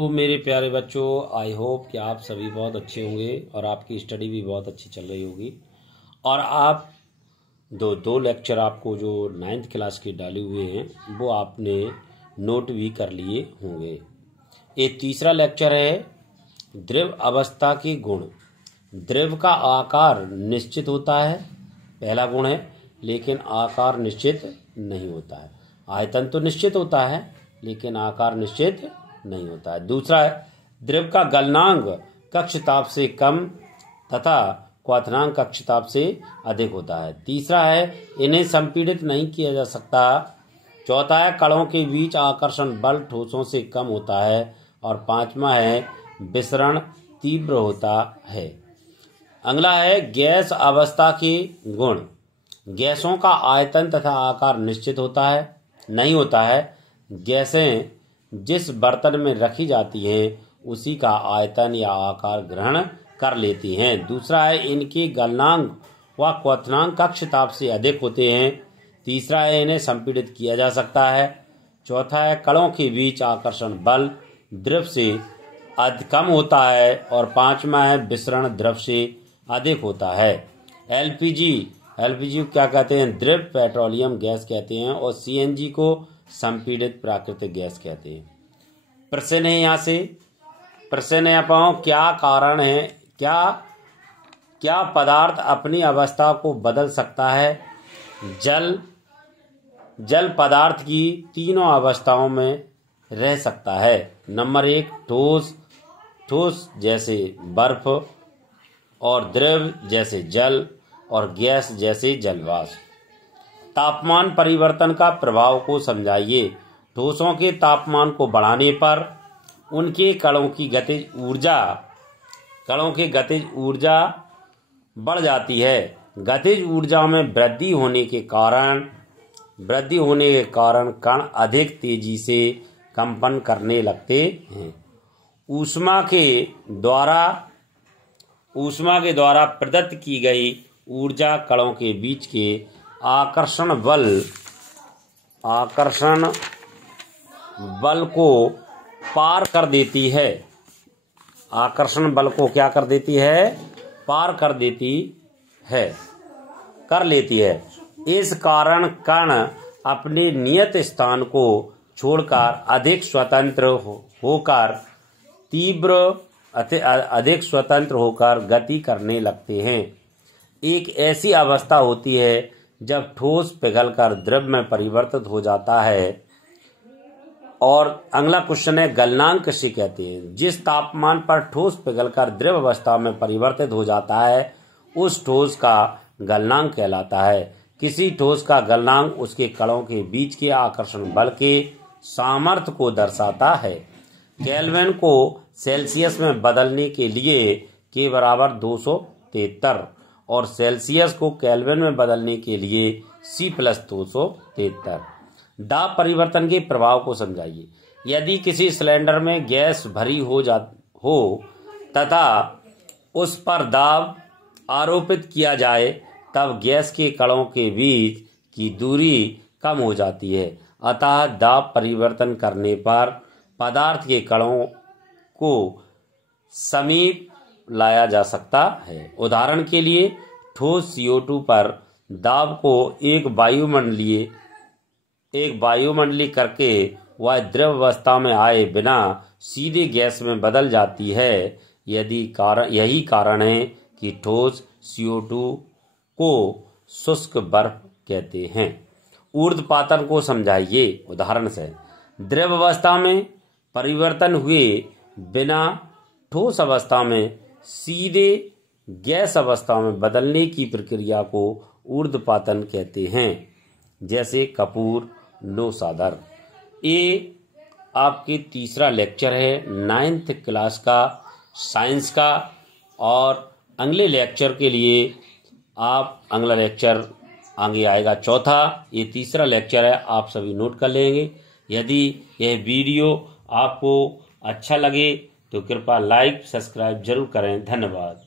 तो मेरे प्यारे बच्चों, आई होप कि आप सभी बहुत अच्छे होंगे और आपकी स्टडी भी बहुत अच्छी चल रही होगी। और आप दो लेक्चर आपको जो 9th क्लास के डाले हुए हैं वो आपने नोट भी कर लिए होंगे। ये तीसरा लेक्चर है द्रव अवस्था के गुण। द्रव का आकार निश्चित होता है, पहला गुण है, लेकिन आकार निश्चित नहीं होता है। आयतन तो निश्चित होता है लेकिन आकार निश्चित नहीं होता है। दूसरा है द्रव का गलनांक कक्ष ताप से कम तथा क्वथनांक कक्ष ताप से अधिक होता है। तीसरा है इन्हें संपीड़ित नहीं किया जा सकता। चौथा है कणों के बीच आकर्षण बल ठोसों से कम होता है। और पांचवा है विसरण तीव्र होता है। अगला है गैस अवस्था के गुण। गैसों का आयतन तथा आकार निश्चित होता है नहीं होता है। गैसें जिस बर्तन में रखी जाती हैं उसी का आयतन या आकार ग्रहण कर लेती हैं। दूसरा है इनके गलनांक व क्वथनांक कक्ष ताप से अधिक होते हैं। तीसरा है इन्हें संपीड़ित किया जा सकता है। चौथा है कणों के बीच आकर्षण बल द्रव से कम होता है। और पांचवा है विसरण द्रव से अधिक होता है। एलपीजी को क्या कहते हैं? द्रव पेट्रोलियम गैस कहते हैं। और सीएनजी को संपीड़ित प्राकृतिक गैस कहते हैं। प्रश्न है यहाँ से, प्रश्न है पाओ क्या कारण है, क्या पदार्थ अपनी अवस्था को बदल सकता है? जल पदार्थ की तीनों अवस्थाओं में रह सकता है। नंबर 1 ठोस जैसे बर्फ, और द्रव जैसे जल, और गैस जैसे जलवाष्प। तापमान परिवर्तन का प्रभाव को समझाइए। ठोसों के तापमान को बढ़ाने पर उनके कणों की गतिज ऊर्जा बढ़ जाती है। गतिज ऊर्जा में वृद्धि होने के कारण कण अधिक तेजी से कंपन करने लगते हैं। ऊष्मा के द्वारा प्रदत्त की गई ऊर्जा कणों के बीच के आकर्षण बल को पार कर देती है। आकर्षण बल को क्या कर देती है? पार कर लेती है। इस कारण कण अपने नियत स्थान को छोड़कर अधिक स्वतंत्र होकर गति करने लगते हैं। एक ऐसी अवस्था होती है जब ठोस पिघलकर द्रव में परिवर्तित हो जाता है। और अगला क्वेश्चन है गलनांक किसे कहते हैं? जिस तापमान पर ठोस पिघलकर द्रव अवस्था में परिवर्तित हो जाता है उस ठोस का गलनांक कहलाता है। किसी ठोस का गलनांक उसके कणों के बीच के आकर्षण बल के सामर्थ्य को दर्शाता है। केल्विन को सेल्सियस में बदलने के लिए के बराबर 273 और सेल्सियस को केल्विन में बदलने के लिए C+273। दाब परिवर्तन के प्रभाव को समझाइए। यदि किसी सिलेंडर में गैस भरी हो तथा उस पर दाब आरोपित किया जाए तब गैस के कणों के बीच की दूरी कम हो जाती है। अतः दाब परिवर्तन करने पर पदार्थ के कणों को समीप लाया जा सकता है। उदाहरण के लिए ठोस CO2 पर दाब को एक वायुमंडलीय करके वह द्रव अवस्था में आए बिना सीधे गैस में बदल जाती है। यही कारण है कि ठोस CO2 को शुष्क बर्फ कहते हैं। ऊर्ध्वपातन को समझाइए उदाहरण से। द्रव अवस्था में परिवर्तन हुए बिना ठोस अवस्था में सीधे गैस अवस्था में बदलने की प्रक्रिया को ऊर्ध्वपातन कहते हैं। जैसे कपूर नौसादर। ये आपके तीसरा लेक्चर है 9th क्लास का साइंस का। और अगले लेक्चर के लिए अगला लेक्चर आगे आएगा चौथा। ये तीसरा लेक्चर है, आप सभी नोट कर लेंगे। यदि यह वीडियो आपको अच्छा लगे तो कृपया लाइक सब्सक्राइब जरूर करें। धन्यवाद।